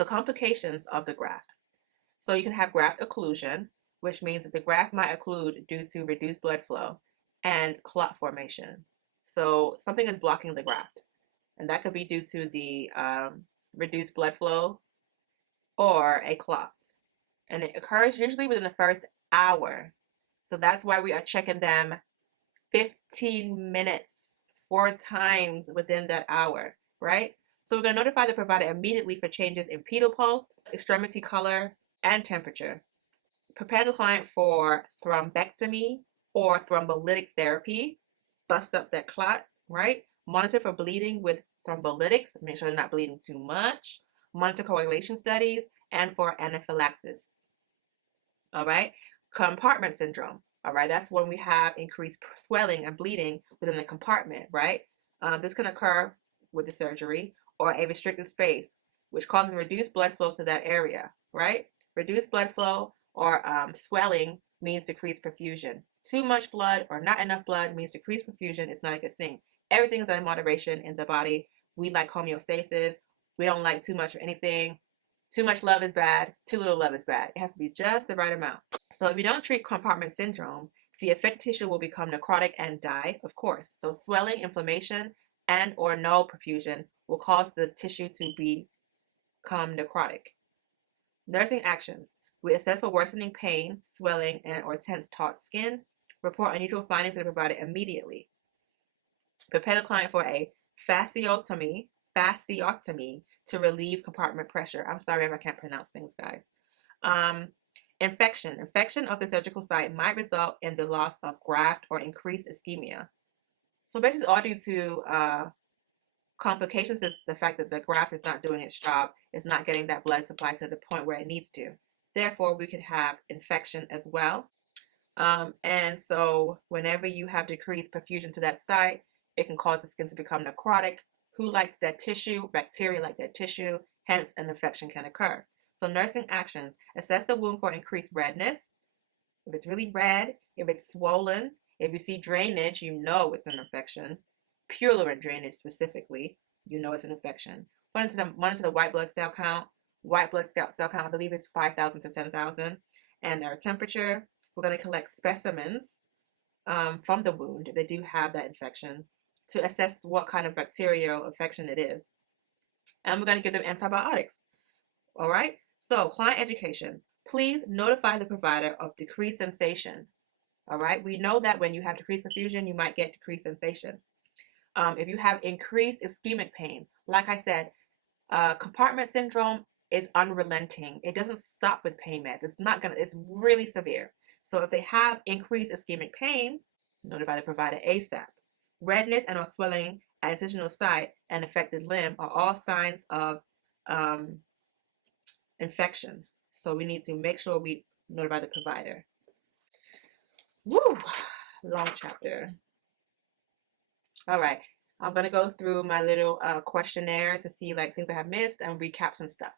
So complications of the graft. So you can have graft occlusion, which means that the graft might occlude due to reduced blood flow and clot formation. So something is blocking the graft, and that could be due to the reduced blood flow or a clot. And it occurs usually within the first hour. So that's why we are checking them 15 minutes, 4 times within that hour, right? So we're going to notify the provider immediately for changes in pedal pulse, extremity color, and temperature. Prepare the client for thrombectomy or thrombolytic therapy. Bust up that clot, right? Monitor for bleeding with thrombolytics. Make sure they're not bleeding too much. Monitor coagulation studies and for anaphylaxis. All right. Compartment syndrome. All right. That's when we have increased swelling and bleeding within the compartment, right? This can occur with the surgery or a restricted space, which causes reduced blood flow to that area, right? Reduced blood flow or swelling means decreased perfusion. Too much blood or not enough blood means decreased perfusion. It's not a good thing. Everything is in moderation in the body. We like homeostasis. We don't like too much of anything. Too much love is bad. Too little love is bad. It has to be just the right amount. So if you don't treat compartment syndrome, the affected tissue will become necrotic and die, of course. So swelling, inflammation, and or no perfusion will cause the tissue to become necrotic. Nursing actions. We assess for worsening pain, swelling, and or tense taut skin. Report unusual findings to the provider immediately. Prepare the client for a fasciotomy to relieve compartment pressure. I'm sorry if I can't pronounce things, guys. Infection of the surgical site might result in the loss of graft or increased ischemia. So basically all due to complications is the fact that the graft is not doing its job. It's not getting that blood supply to the point where it needs to. Therefore, we could have infection as well. And so whenever you have decreased perfusion to that site, it can cause the skin to become necrotic. Who likes that tissue? Bacteria like that tissue, hence an infection can occur. So nursing actions, assess the wound for increased redness. If it's really red, if it's swollen, if you see drainage, you know it's an infection. Purulent drainage specifically, you know it's an infection. Monitor the white blood cell count. White blood cell count, I believe, is 5,000 to 10,000. And our temperature, we're going to collect specimens from the wound if they do have that infection to assess what kind of bacterial infection it is. And we're going to give them antibiotics. All right? So, client education. Please notify the provider of decreased sensation. All right? We know that when you have decreased perfusion, you might get decreased sensation. If you have increased ischemic pain, like I said, compartment syndrome is unrelenting. It doesn't stop with pain meds. It's really severe. So if they have increased ischemic pain, notify the provider ASAP. Redness and or swelling at incisional site and affected limb are all signs of infection. So we need to make sure we notify the provider. Woo! Long chapter. All right. I'm going to go through my little questionnaires to see like things I have missed and recap some stuff.